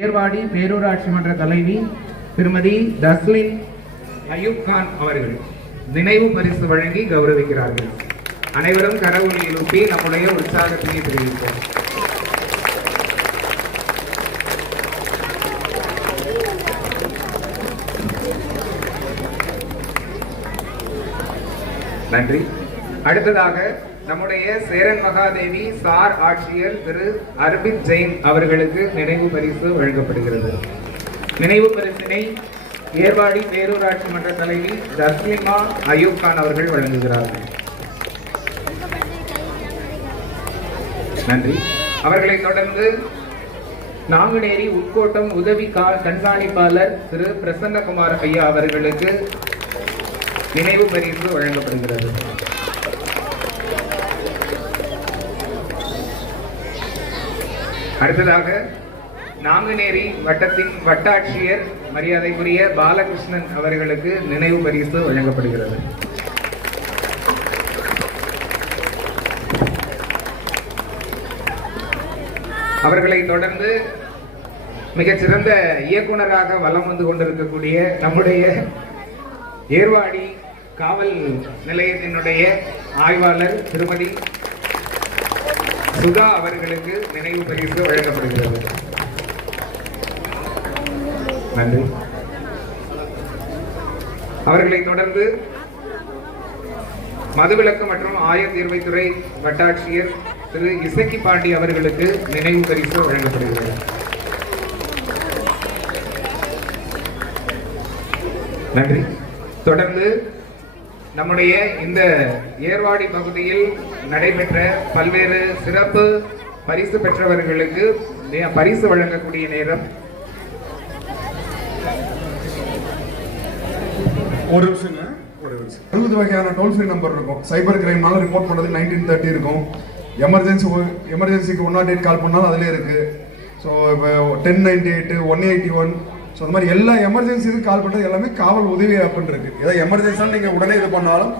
தேர்வாடி பேரூராட்சி மன்ற தலைவி திருமதி தஸ்லின் அயூப் கான் அவர்கள் நினைவு பரிசு வழங்கி கௌரவிக்கிறார்கள். அனைவரும் கரவொலி எழுப்பி நம்முடைய உற்சாகத்தினை தெரிவிப்போம். நன்றி. அடுத்ததாக நம்முடைய சேரன் மகாதேவி சார் ஆட்சியர் திரு அரவிந்த் ஜெயின் அவர்களுக்கு நினைவு பரிசு வழங்கப்படுகிறது. நினைவு பரிசினை ஏர்வாடி பேரூராட்சி மன்ற தலைவி தஸ்லிமா அயூப் கான் அவர்கள் வழங்குகிறார்கள். நன்றி. அவர்களை தொடர்ந்து நாங்குநேரி உட்கோட்டம் உதவி கண்காணிப்பாளர் திரு பிரசன்னகுமார் ஐயா அவர்களுக்கு நினைவு பரிசு வழங்கப்படுகிறது. அடுத்ததாக நாங்குநேரி வட்டத்தின் வட்டாட்சியர் மரியாதைக்குரிய பாலகிருஷ்ணன் அவர்களுக்கு நினைவு பரிசு வழங்கப்படுகிறது. அவர்களை தொடர்ந்து மிகச்சிறந்த இயக்குனராக வலம் வந்து கொண்டிருக்கக்கூடிய நம்முடைய ஏர்வாடி காவல் நிலையத்தினுடைய ஆய்வாளர் திருமதி சுதா அவர்களுக்கு நினைவு பரிசு வழங்கப்படுகிறது. நன்றி. அவர்களை தொடர்ந்து மதுவிலக்கு மற்றும் ஆயத்தீர்வைத்துறை வட்டாட்சியர் திரு இசக்கி பாண்டி அவர்களுக்கு நினைவு பரிசு வழங்கப்படுகிறது. நன்றி. தொடர்ந்து நம்முடைய இந்த ஏர்வாடி பகுதியில் நடைபெற்ற பல்வேறு சிறப்பு பரிசு பெற்றவர்களுக்கு பரிசு வழங்கக்கூடிய நேரம். ஒரு நிமிஷங்க ஒரு நிமிஷம். அறுபது வகையான டோல் ஃப்ரீ நம்பர் இருக்கும். சைபர் கிரைம்னால ரிப்போர்ட் பண்ணது நைன்டீன் தேர்ட்டி இருக்கும். எமர்ஜென்சி எமர்ஜென்சிக்கு ஒன் நாட் எயிட் கால் பண்ணாலும் அதிலே இருக்கு. ஸோ இப்போ ten ninety eight one eighty one so அந்த மாதிரி எல்லா எமர்ஜென்சி கால் பண்ணுறது எல்லாமே காவல் உதவி ஆப்னு இருக்கு. ஏதாவது எமர்ஜென்சினா நீங்கள் உடனே இது பண்ணாலும்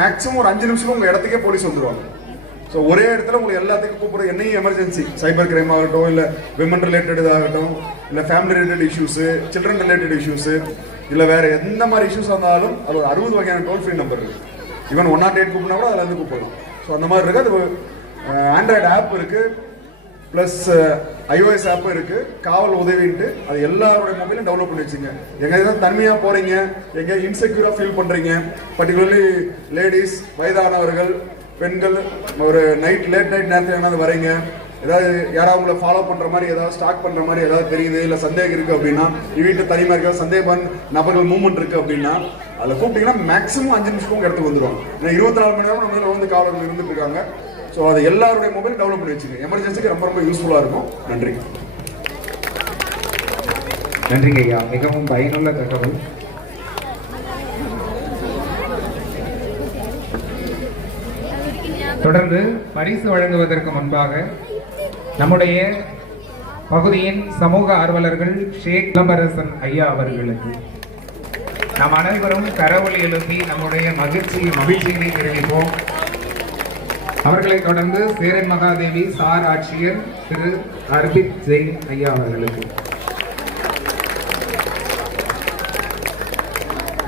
மேக்ஸிமம் ஒரு அஞ்சு நிமிஷம் உங்கள் இடத்துக்கே போலீஸ் வந்துடுவாங்க ஸோ ஒரே இடத்துல உங்களுக்கு எல்லாத்துக்கும் கூப்பிட்ற என்னையும் எமர்ஜென்சி சைபர் கிரைம் ஆகட்டும் இல்லை விமன் ரிலேட்டட் இதாகட்டும் இல்லை family related issues children related issues இல்லை வேறு எந்த மாதிரி இஷ்யூஸ் வந்தாலும் அது ஒரு அறுபது வகையான டோல் ஃப்ரீ நம்பர் இருக்குது ஈவன் ஒன் நாட் எயிட் கூப்பினா கூட அதில் இருந்து கூப்பிடலாம். ஸோ அந்த மாதிரி இருக்குது அது ஆண்ட்ராய்டு ஆப் இருக்குது ப்ளஸ் ஐஓஎஸ் ஆப்பும் இருக்கு. காவல் உதவின்ட்டு அது எல்லாருடைய மொபைலும் டவுன்லோட் பண்ணி வச்சுங்க. எங்க ஏதாவது தனிமையாக போறீங்க எங்க இன்செக்யூரா ஃபீல் பண்றீங்க பர்டிகுலர்லி லேடிஸ் வயதானவர்கள் பெண்கள் ஒரு நைட் லேட் நைட் நேரத்தில் ஏதாவது வரீங்க. ஏதாவது யாராவது உங்களை ஃபாலோ பண்ற மாதிரி ஏதாவது ஸ்டாக் பண்ற மாதிரி ஏதாவது தெரியுது இல்ல சந்தேகம் இருக்கு அப்படின்னா வீட்டு தனிமா இருக்க சந்தேகமான நபர்கள் மூவ்மெண்ட் இருக்கு அப்படின்னா அதில் கூப்பிட்டீங்கன்னா மேக்ஸிமம் அஞ்சு நிமிஷம் இடத்துக்கு வந்துருவாங்க ஏன்னா இருபத்தி நாலு மணி நேரம் நம்ம வந்து காவலர்கள் இருந்துட்டு இருக்காங்க. ஸோ அது எல்லாருடைய மொபைல் டெவலப் பண்ணி வச்சுங்க. எமர்ஜென்சிக்கு ரொம்ப ரொம்ப யூஸ்ஃபுல்லாக இருக்கும். நன்றி. நன்றிங்க ஐயா. மிகவும் பயனுள்ள தகவல். தொடர்ந்து பரிசு வழங்குவதற்கு முன்பாக நம்முடைய பகுதியின் சமூக ஆர்வலர்கள் ஷேக் இளம்பரசன் ஐயா அவர்களுக்கு நாம் அனைவரும் கரவொலி எழுப்பி நம்முடைய மகிழ்ச்சி மகிழ்ச்சியினை தெரிவிப்போம். அவர்களை தொடர்ந்து சேரை மகாதேவி சார் ஆட்சியர் திரு அர்பித் ஜெயின் ஐயா அவர்களுக்கு.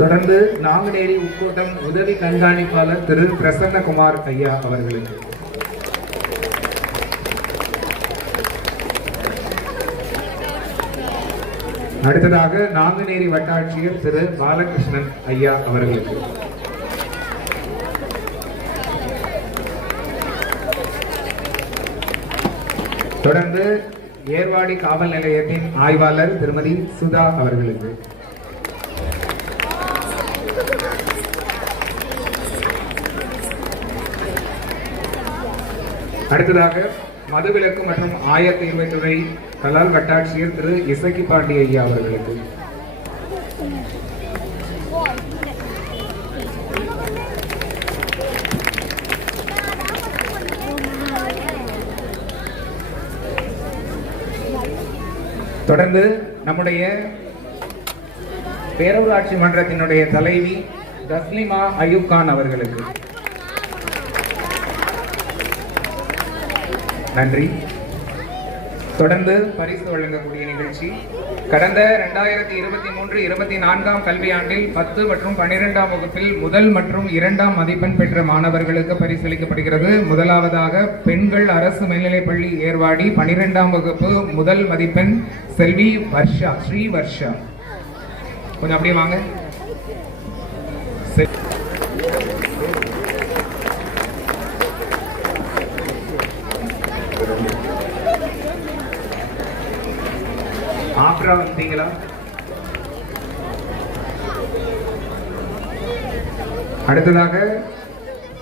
தொடர்ந்து நாங்குநேரி உட்கூட்டம் உதவி கண்காணிப்பாளர் திரு பிரசன்னகுமார் ஐயா அவர்களுக்கு. அடுத்ததாக நாங்குநேரி வட்டாட்சியர் திரு பாலகிருஷ்ணன் ஐயா அவர்களுக்கு. தொடர்ந்து ஏர்வாடி காவல் நிலையத்தின் ஆய்வாளர் திருமதி சுதா அவர்களுக்கு. அடுத்ததாக மதுவிலக்கு மற்றும் ஆயத்தீர்வைத்துறை கலால் வட்டாட்சியர் திரு இசக்கி பாண்டி ஐயா அவர்களுக்கு. தொடர்ந்து நம்முடைய பேரூராட்சி மன்றத்தினுடைய தலைவி தஸ்லிமா அயூப் கான் அவர்களுக்கு. நன்றி. தொடர்ந்து பரிசு வழங்கக்கூடிய நிகழ்ச்சி. கடந்த ரெண்டாயிரத்தி இருபத்தி மூன்று இருபத்தி நான்காம் கல்வியாண்டில் பத்து மற்றும் பன்னிரெண்டாம் வகுப்பில் முதல் மற்றும் இரண்டாம் மதிப்பெண் பெற்ற மாணவர்களுக்கு பரிசளிக்கப்படுகிறது. முதலாவதாக பெண்கள் அரசு மேல்நிலைப்பள்ளி ஏர்வாடி பன்னிரெண்டாம் வகுப்பு முதல் மதிப்பெண் செல்வி வர்ஷா ஸ்ரீ வர்ஷா. கொஞ்சம் அப்படியே வாங்க. செ- ஆப்ரா வந்தீங்களா? அடுத்ததாக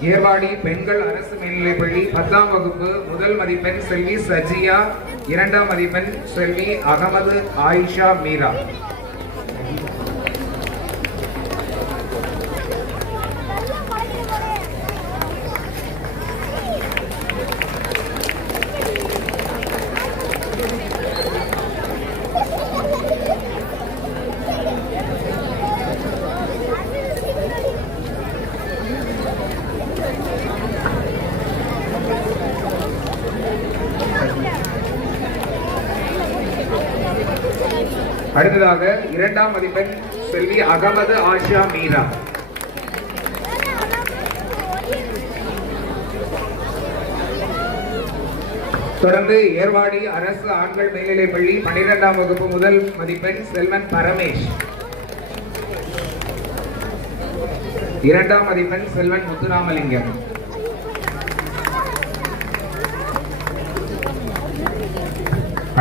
ஏர்வாடி பெண்கள் அரசு மேல்நிலைப்பள்ளி பத்தாம் வகுப்பு முதல் மதிப்பெண் செல்வி சஜியா இரண்டாம் மதிப்பெண் செல்வி அகமது ஆயிஷா மீரா. அடுத்ததாக இரண்டாம் மதிப்பெண் செல்வி அகமது ஆஷா மீரா தொடர்ந்து ஏர்வாடி அரசு ஆண்கள் மேல்நிலைப் பள்ளி பன்னிரெண்டாம் வகுப்பு முதல் மதிப்பெண் செல்வன் பரமேஷ். இரண்டாம் மதிப்பெண் செல்வன் முத்துராமலிங்கம்.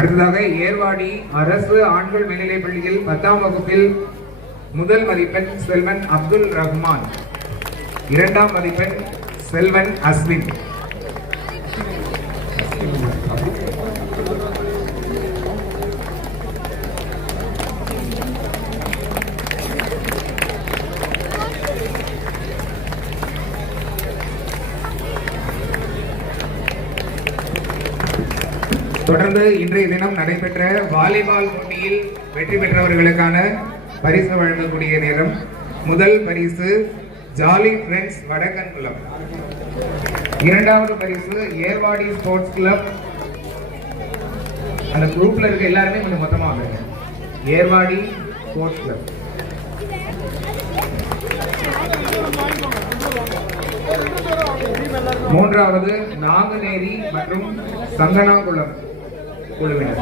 அடுத்ததாக ஏர்வாடி அரசு ஆண்கள் மேல்நிலைப் பள்ளியில் பத்தாம் வகுப்பில் முதல் மதிப்பெண் செல்வன் அப்துல் ரஹ்மான். இரண்டாம் மதிப்பெண் செல்வன் அஸ்வின். தொடர்ந்து இன்றைய தினம் நடைபெற்ற வாலிபால் போட்டியில் வெற்றி பெற்றவர்களுக்கான பரிசு வழங்கக்கூடிய நேரம். முதல் பரிசு ஜாலி ஃப்ரெண்ட்ஸ் வடக்கன்குளம். இரண்டாவது பரிசு ஏர்வாடி ஸ்போர்ட்ஸ் கிளப். அந்த குரூப்ல இருக்க எல்லாருமே கொஞ்சம் மொத்தமா வந்துருங்க ஏர்வாடி ஸ்போர்ட்ஸ் கிளப். மூன்றாவது நாங்குநேரி மற்றும் சங்கனாகுளம் குழுவினர்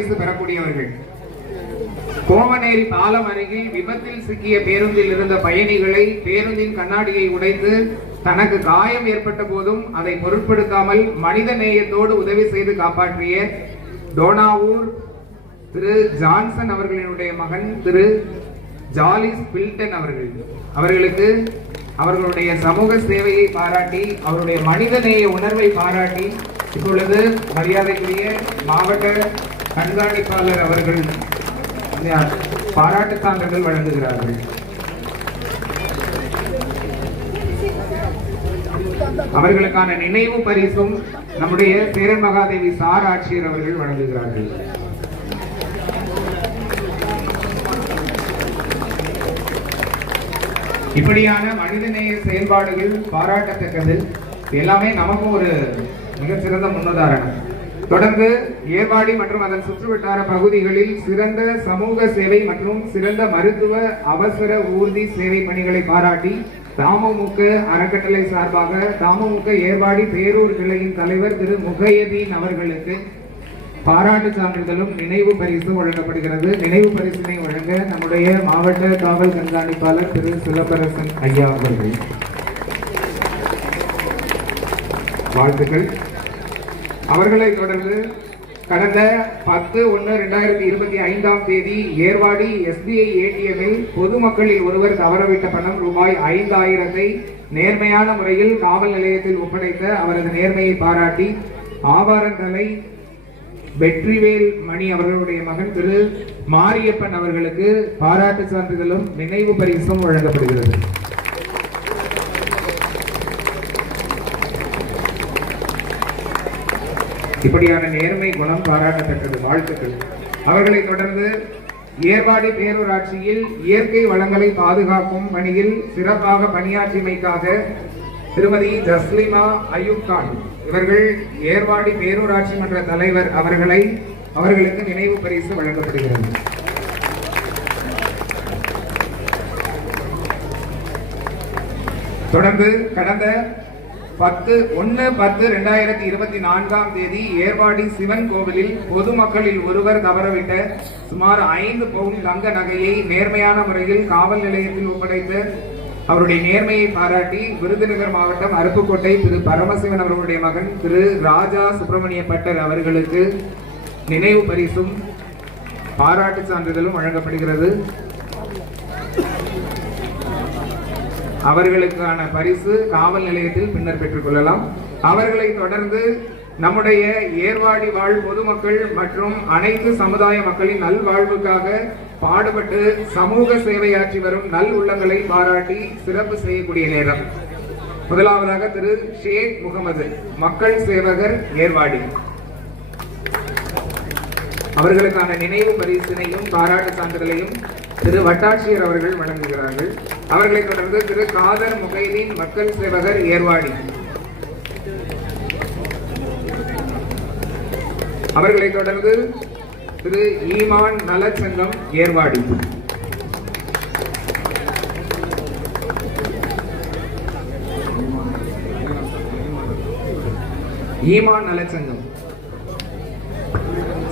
பெறக்கூடியவர்கள். கோவநேரி பாலம் அருகில் விபத்தில் சிக்கிய பேருந்தில் இருந்த பயணிகளை பேருந்தின் கண்ணாடியை உடைத்து தனக்கு காயம் ஏற்பட்ட போதும் அதை பொருட்படுத்தாமல் மனித நேயத்தோடு உதவி செய்து காப்பாற்றிய டோனாவூர் திரு ஜான்சன் அவர்களினுடைய மகன் திரு ஜாலிஸ் பில்டன் அவர்கள். அவர்களுக்கு அவர்களுடைய சமூக சேவையை பாராட்டி அவருடைய மனிதநேய உணர்வை பாராட்டி இப்பொழுது மரியாதைக்குரிய மாவட்ட கண்காணிப்பாளர் அவர்கள் பாராட்டு சான்றிதழ் வழங்குகிறார்கள். அவர்களுக்கான நினைவு பரிசும் நம்முடைய சேரன் மகாதேவி சார் ஆட்சியர் அவர்கள் வழங்குகிறார்கள். இப்படியான மனிதநேய செயல்பாடுகள் பாராட்டத்தக்கது. எல்லாமே நமக்கும் ஒரு மிகச்சிறந்த முன்னுதாரணம். தொடர்ந்து ஏர்வாடி மற்றும் அதன் சுற்றுவட்டார பகுதிகளில் சிறந்த சமூக சேவை மற்றும் சிறந்த மருத்துவ அவசர ஊர்தி சேவை பணிகளை பாராட்டி தாமமுக அறக்கட்டளை சார்பாக தாமமுக ஏர்வாடி பேரூர் கிளையின் தலைவர் திரு முகையதீன் அவர்களுக்கு பாராட்டு சான்றிதழும் நினைவு பரிசு வழங்கப்படுகிறது. நினைவு பரிசினை வழங்க நம்முடைய மாவட்ட காவல் கண்காணிப்பாளர் திரு சிலம்பரசன் ஐயா அவர்கள். வாழ்த்துக்கள். அவர்களை தொடர்ந்து கடந்த பத்து ஒன்று ரெண்டாயிரத்தி இருபத்தி ஐந்தாம் தேதி ஏர்வாடி எஸ்பிஐ ஏடிஎம்மில் பொதுமக்களில் ஒருவர் தவறவிட்ட பணம் ரூபாய் ஐந்தாயிரத்தை நேர்மையான முறையில் காவல் நிலையத்தில் ஒப்படைத்த அவரது நேர்மையை பாராட்டி ஆவாரந்தலை வெற்றிவேல் மணி அவர்களுடைய மகன் திரு மாரியப்பன் அவர்களுக்கு பாராட்டு சான்றிதழும் நினைவு பரிசும் வழங்கப்படுகிறது. இப்படியான நேர்மை குணம் பாராட்டத்தக்கது வாழ்த்துக்கள். அவர்களை தொடர்ந்து ஏர்வாடி பேரூராட்சியில் இயற்கை வளங்களை பாதுகாக்கும் பணியில் சிறப்பாக பணியாற்றியமைக்காக திருமதி ஜஸ்லிமா அயூப் கான் இவர்கள் ஏர்வாடி பேரூராட்சி மன்ற தலைவர் அவர்களை அவர்களுக்கு நினைவு பரிசு வழங்கப்படுகிறது. தொடர்ந்து கடந்த பத்து ஒன்று பத்து ரெண்டாயிரத்தி இருபத்தி நான்காம் தேதி ஏர்வாடி சிவன் கோவிலில் பொதுமக்களில் ஒருவர் தவறவிட்ட சுமார் ஐந்து பவுன் தங்க நகையை நேர்மையான முறையில் காவல் நிலையத்தில் ஒப்படைத்த அவருடைய நேர்மையை பாராட்டி விருதுநகர் மாவட்டம் அருப்புக்கோட்டை திரு பரமசிவன் அவர்களுடைய மகன் திரு ராஜா சுப்பிரமணிய பட்டர் அவர்களுக்கு நினைவு பரிசும் பாராட்டு சான்றிதழும் வழங்கப்படுகிறது. அவர்களுக்கான பரிசு காவல் நிலையத்தில் பின்னர் பெற்றுக்கொள்ளலாம். அவர்களை தொடர்ந்து நம்முடைய ஏர்வாடி வாழ் பொதுமக்கள் மற்றும் அனைத்து சமுதாய மக்களின் நல்வாழ்வுக்காக பாடுபட்டு சமூக சேவையாற்றி வரும் நல் உள்ளங்களை பாராட்டி சிறப்பு செய்யக்கூடிய நேரம். முதலாவதாக திரு ஷேக் முகமது மக்கள் சேவகர் ஏர்வாடி. அவர்களுக்கான நினைவு பரிசினையும் பாராட்டு சான்றிதழையும் திரு வட்டாட்சியர் அவர்கள் வழங்குகிறார்கள் அவர்களை தொடர்ந்து திரு காதர் முகைதீன் மக்கள் சேவகர் ஏர்வாடி. அவர்களை தொடர்ந்து திரு ஈமான் நலச்சங்கம் ஏர்வாடி. ஈமான் நலச்சங்கம்.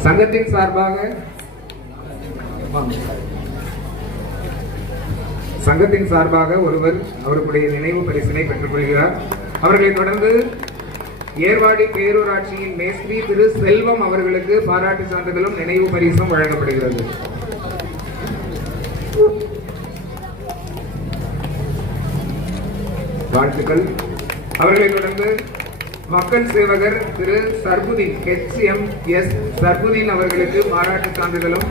சங்கத்தின் சார்பாக சங்கத்தின் சார்பாக ஒருவர் அவருடைய நினைவு பரிசினை பெற்றுக் கொள்கிறார். அவர்களை தொடர்ந்து ஏர்வாடி பேரூராட்சியின் மேஸ்திரி திரு செல்வம் அவர்களுக்கு பாராட்டு சான்றிதழும் நினைவு பரிசும் வழங்கப்படுகிறது. வாழ்த்துக்கள். அவர்களை தொடர்ந்து மக்கள் சேவகர் திரு Sarfudeen H M S Sarfudeen அவர்களுக்கு பாராட்டு சான்றிதழும்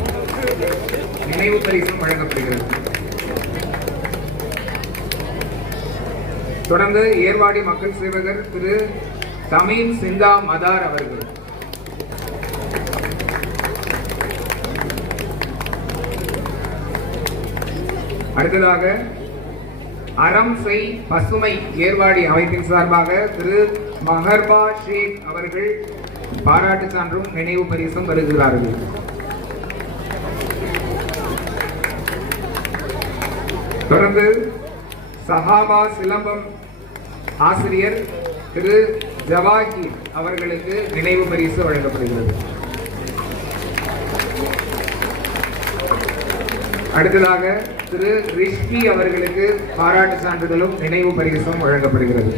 நினைவு பரிசும் வழங்கப்படுகிறது. தொடர்ந்து ஏர்வாடி மக்கள் சேவகர் திரு தமீம் சிந்தா மதார் அவர்கள். அடுத்ததாக அறம் செய் பசுமை ஏர்வாடி அமைப்பின் சார்பாக திரு மஹர்பா ஷேக் அவர்கள் பாராட்டு சான்றும் நினைவு பரிசும் வருகிறார்கள். தொடர்ந்து சஹாபா சிலம்பம் ஆசிரியர் திரு ஜவாகி அவர்களுக்கு நினைவு பரிசு வழங்கப்படுகிறது. அடுத்ததாக திரு ரிஷ்பி அவர்களுக்கு பாராட்டு சான்றிதழும் நினைவு பரிசும் வழங்கப்படுகிறது.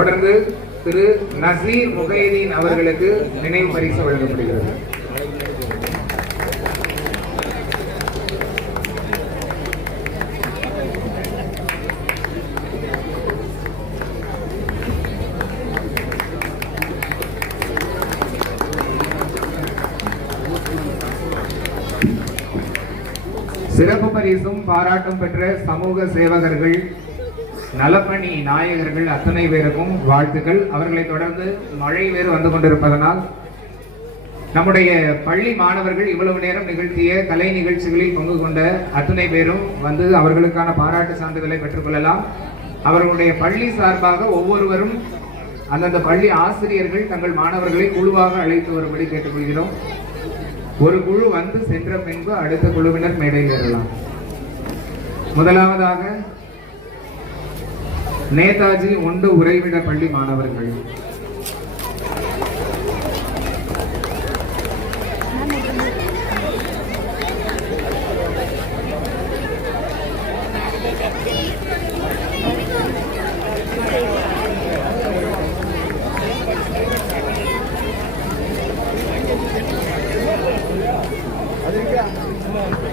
தொடர்ந்து திரு நசீர் முகைதீன் அவர்களுக்கு நினைவு பரிசு வழங்கப்படுகிறது. சிறப்பு பரிசும் பாராட்டும் பெற்ற சமூக சேவகர்கள் நலப்பணி நாயகர்கள் அத்தனை பேருக்கும் வாழ்த்துக்கள். அவர்களை தொடர்ந்து மழை வேறு வந்து கொண்டிருப்பதனால் நம்முடைய பள்ளி மாணவர்கள் இவ்வளவு நேரம் நிகழ்த்திய கலை நிகழ்ச்சிகளில் பங்கு கொண்ட அத்தனை பேரும் வந்து அவர்களுக்கான பாராட்டு சான்றிதழை பெற்றுக்கொள்ளலாம். அவர்களுடைய பள்ளி சார்பாக ஒவ்வொருவரும் அந்தந்த பள்ளி ஆசிரியர்கள் தங்கள் மாணவர்களை குழுவாக அழைத்து வரும்படி கேட்டுக்கொள்கிறோம். ஒரு குழு வந்து சென்ற பின்பு அடுத்த குழுவினர் மேடையில் ஏறலாம் முதலாவதாக நேதாஜி ஒன்று உறைவிட பள்ளி மாணவர்கள்.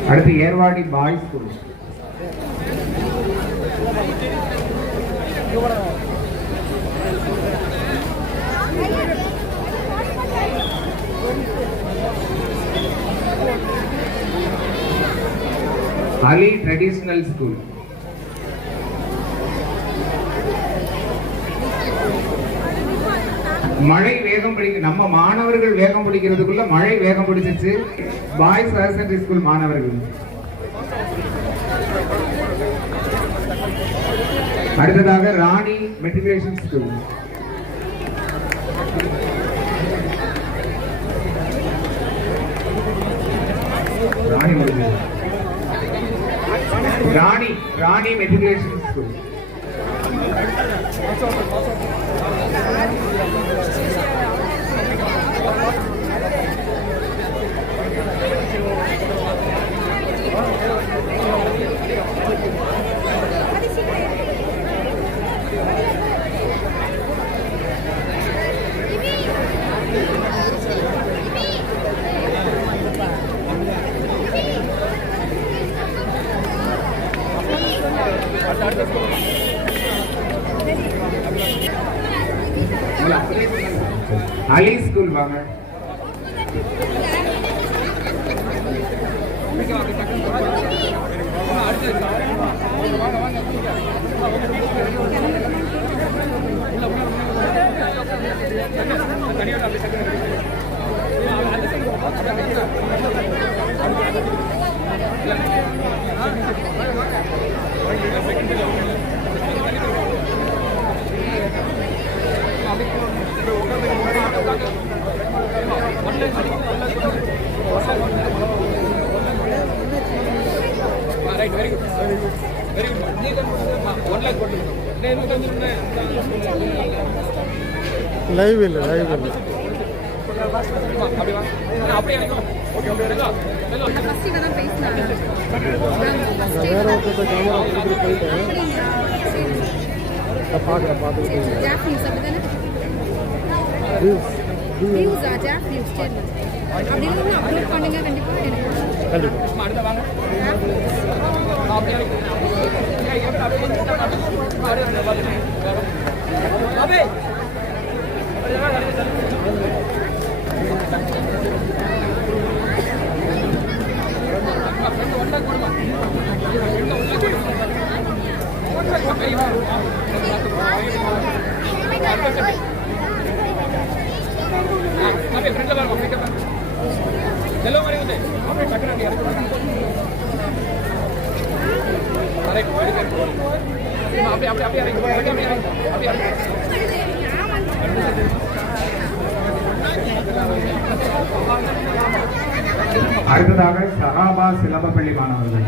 அடுத்து Ervadi boys school. Ali traditional school மழை வேகம் பிடிக்க நம்ம மாணவர்கள் வேகம் பிடிக்கிறதுக்குள்ள மழை வேகம் பிடிச்சிச்சு பாய்ஸ் ஹையர் செகண்டரி ஸ்கூல் மாணவர்கள். அடுத்ததாக Rani matriculation school Rani matriculation Rani Rani matriculation school Ali school வாங்க லைவ் இல்லை லைவ் இல்லை. வேற ஒருத்தர் கேமரா கொடுத்துட்டு போயிட்டேன். பார்த்துட்டு ஜாப் நியூஸ் அப்படிதானே வியூஸ் நியூஸா ஜாப் நியூஸ் சரி அப்படி இல்லைன்னா அப்லோட் பண்ணுங்க கண்டிப்பாக எனக்கு கண்டிப்பாக அடுத்ததாக சஹாபா சிலம்பப்பள்ளி மாணவர்கள்.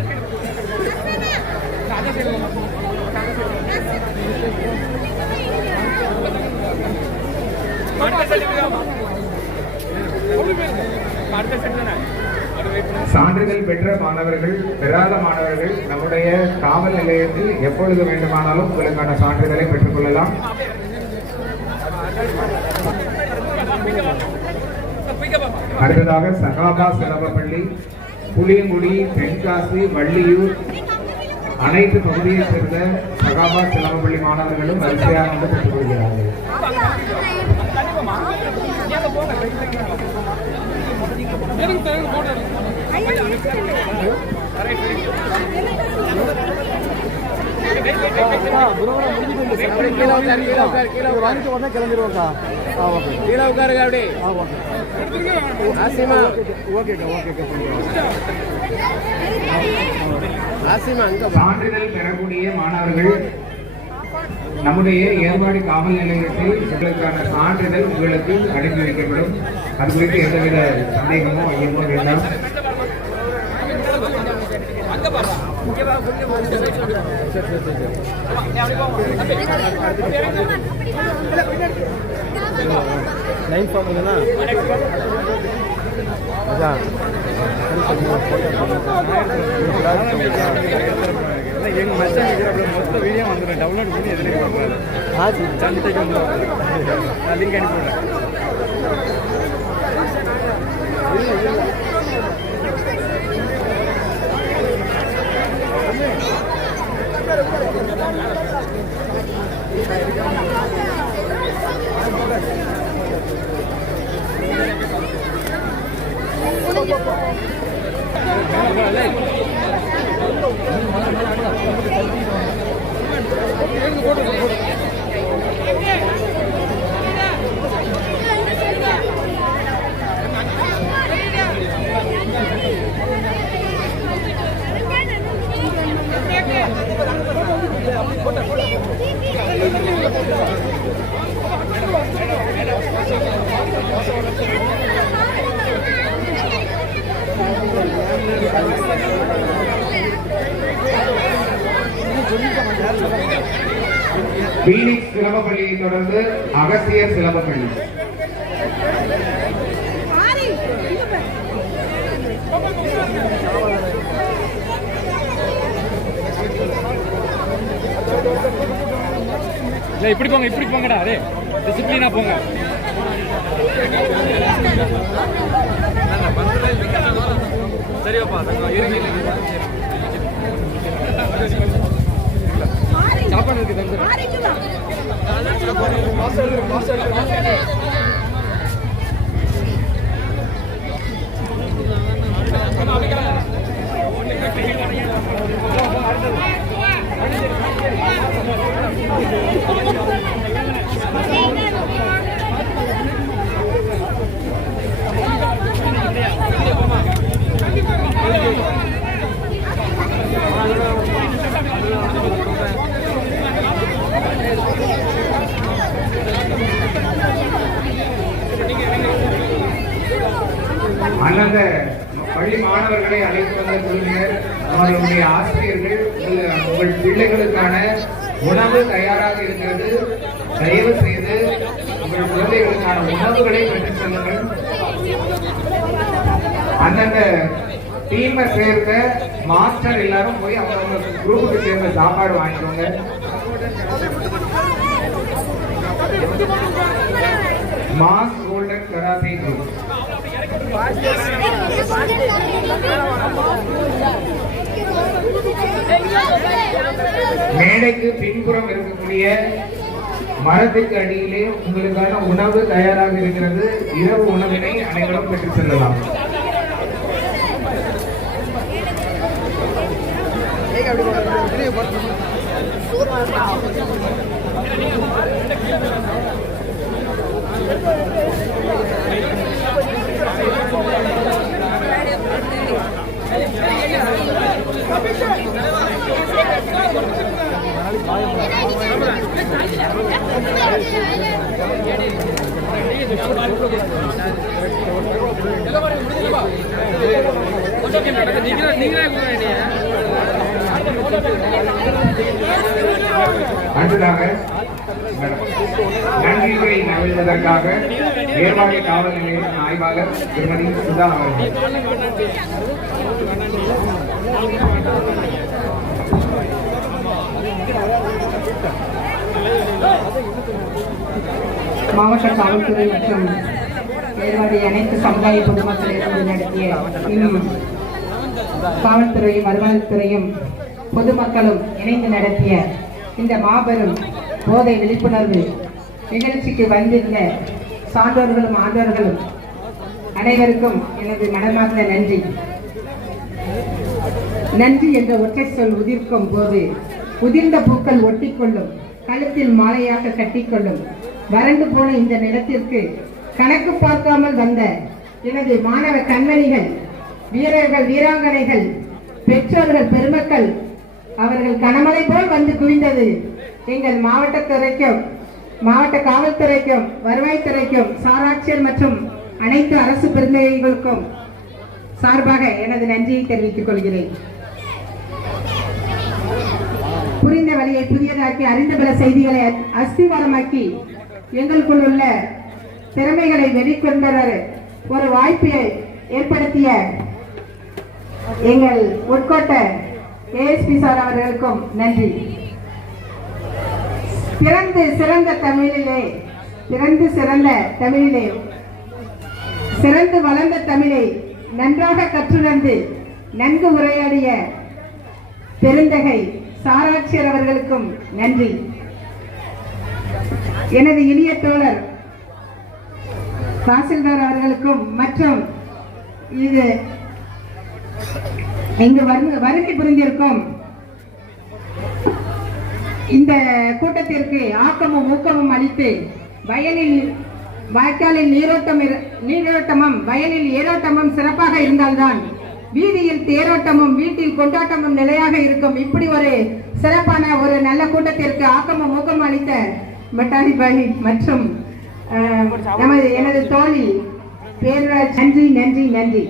அடுத்த செட்டு சான்றிதழ் பெற்ற மாணவர்கள் பெறாத மாணவர்கள் நம்முடைய காவல் நிலையத்தில் எப்பொழுது வேண்டுமானாலும் உங்களுக்கான சான்றிதழை பெற்றுக்கொள்ளலாம் அடுத்ததாக சகாபா சிறப்பள்ளி புளியங்குடி தென்காசி வள்ளியூர் அனைத்து பகுதியைச் சேர்ந்த சகாபா சிலம்பள்ளி மாணவர்களும் வரிசையாக வந்து பெற்றுக்கொள்கிறார்கள் கிளம்பிடுவோம்க்கா ஆ ஓகே கீழே உட்காருங்க அப்படி ஆ ஓகே ஆசிமா. ஓகேக்கா ஓகேக்கா ஆசிமா அங்க சான்றிதழ் பெறக்கூடிய மாணவர்கள் நம்முடைய ஏற்பாடு காவல் நிலையத்தில் உங்களுக்கான சான்றிதழ் உங்களுக்கு அனுப்பி வைக்கப்படும். அது குறித்து எந்தவித சந்தேகமோ ஐயமோ வேண்டாம். நைன் ஃபார்ம் இல்லைண்ணா அதான் எங்க மச்சான் இருக்கிற மொத்த வீடியோ வந்துடும் டவுன்லோட் பண்ணி எதுலேயே பண்ணுறாரு ஆச்சு சந்தைக்கு வந்து லிங்க் அனுப்பிவிடுறேன் போட்டு போட்டு பீனிக்ஸ் சிலம்ப பள்ளியை தொடர்ந்து அகசியர் சிலம்ப பள்ளி இல்லை இப்படி போங்க இப்படி போங்கடா. அதே டிசிப்ளினா போங்க. சரியாப்பா சாப்பாடு बहुत सारे बहुत सारे வகையான உணவுகளை பெற்றுச் செல்லுங்கள். அந்தந்த டீமை சேர்ந்த மாஸ்டர் எல்லாரும் போய் அவங்க குரூப்புக்கு சேர்ந்த சாப்பாடு வாங்கிக்கோங்க. மாஸ் கோல்டன் கராத்தே குரூப் மேடைக்கு பின்புறம் இருக்கக்கூடிய மரத்துக்கு அடியிலே உங்களுக்கான உணவு தயாராக இருக்கிறது இரவு உணவினை அனைவரும் பெற்றுச் செல்லலாம் Thank you. அடுத்ததாக நன்றிகளை நவிழ்வதற்காக ஏர்வாடி காவல் நிலையத்தின் ஆய்வாளர் திருமதி சுதா அவர்கள் Thank you. மாவட்ட காவல்துறை மற்றும் ஏற்பாடு அனைத்து சமுதாய பொதுமக்கள் நடத்திய இன்னும் காவல்துறையும் வருவாய்த்துறையும் பொதுமக்களும் இணைந்து நடத்திய இந்த மாபெரும் போதை விழிப்புணர்வு நிகழ்ச்சிக்கு வந்திருந்த சான்றோர்களும் ஆண்டோர்களும் அனைவருக்கும் எனது மனமார்ந்த நன்றி. நன்றி என்ற ஒற்றை சொல் உதிர்க்கும் போது உதிர்ந்த பூக்கள் ஒட்டிக்கொள்ளும் கழுத்தில் மாலையாக கட்டிக்கொள்ளும் வறண்டு போன இந்த நிலத்திற்கு கணக்கு பார்க்காமல் வந்த எனது மாணவ கண்மணிகள் வீரர்கள் வீராங்கனைகள் பெற்றோர்கள் பெருமக்கள் அவர்கள் கனமலை போல் வந்து குவிந்தது. எங்கள் மாவட்டத்துறைக்கும் மாவட்ட காவல்துறைக்கும் வருவாய்த்துறைக்கும் சாராட்சியர் மற்றும் அனைத்து அரசு பிரதிநிதிகளுக்கும் சார்பாக எனது நன்றியை தெரிவித்துக் கொள்கிறேன். புரிந்த வழியை புதியதாக்கி அறிந்த பல செய்திகளை அஸ்திவாரமாக்கி எங்களுக்குள் உள்ள திறமைகளை வெளிக்கொண்டவர் ஒரு வாய்ப்பை ஏற்படுத்திய எங்கள் உட்கோட்ட ஏஎஸ்பி சார் அவர்களுக்கும் நன்றி. பிறந்து சிறந்த தமிழிலே பிறந்து சிறந்த தமிழிலே சிறந்து வளர்ந்த தமிழை நன்றாக கற்றுணர்ந்து நன்கு உரையாடிய பெருந்தகை சாராட்சியர் அவர்களுக்கும் நன்றி. எனது இனிய தோழர் தாசில்தார் அவர்களுக்கும் மற்றும் இது இங்கு வருகை புரிந்திருக்கும் இந்த கூட்டத்திற்கு ஆக்கமும் ஊக்கமும் அளித்து வயலில் வாய்க்காலில் நீரோட்டம் இரு- நீரோட்டமும் வயலில் ஏரோட்டமும் சிறப்பாக இருந்தால்தான் வீதியில் தேரோட்டமும் வீட்டில் கொண்டாட்டமும் நிலையாக இருக்கும். இப்படி ஒரு சிறப்பான ஒரு நல்ல கூட்டத்திற்கு ஆக்கமும் ஊக்கம் அளித்த பட்டாரி பாய் மற்றும் நமது எனது தோழி பேரராஜ் நன்றி நன்றி நன்றி.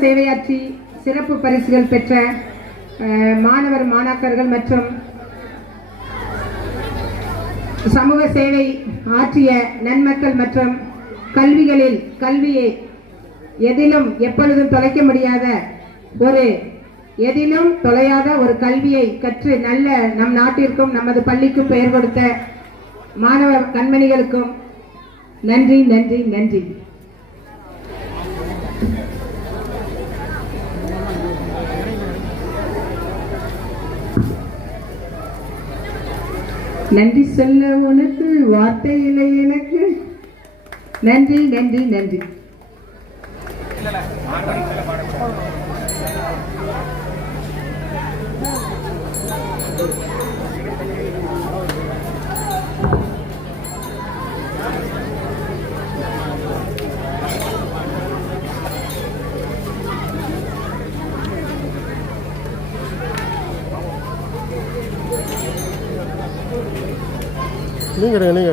சேவையாற்றி சிறப்பு பரிசுகள் பெற்ற மாணவர் மாணாக்கர்கள் மற்றும் சமூக சேவை ஆற்றிய நன்மக்கள் மற்றும் கல்விகளில் கல்வியை எதிலும் எப்பொழுதும் தொலைக்க முடியாத ஒரு எதிலும் தொலையாத ஒரு கல்வியை கற்று நல்ல நம் நாட்டிற்கும் நமது பள்ளிக்கும் பெயர் கொடுத்த மாணவ கண்மணிகளுக்கும் நன்றி நன்றி நன்றி. நன்றி சொல்ல உனக்கு வார்த்தை இல்லை எனக்கு. நன்றி நன்றி நன்றி. நீங்க நீங்க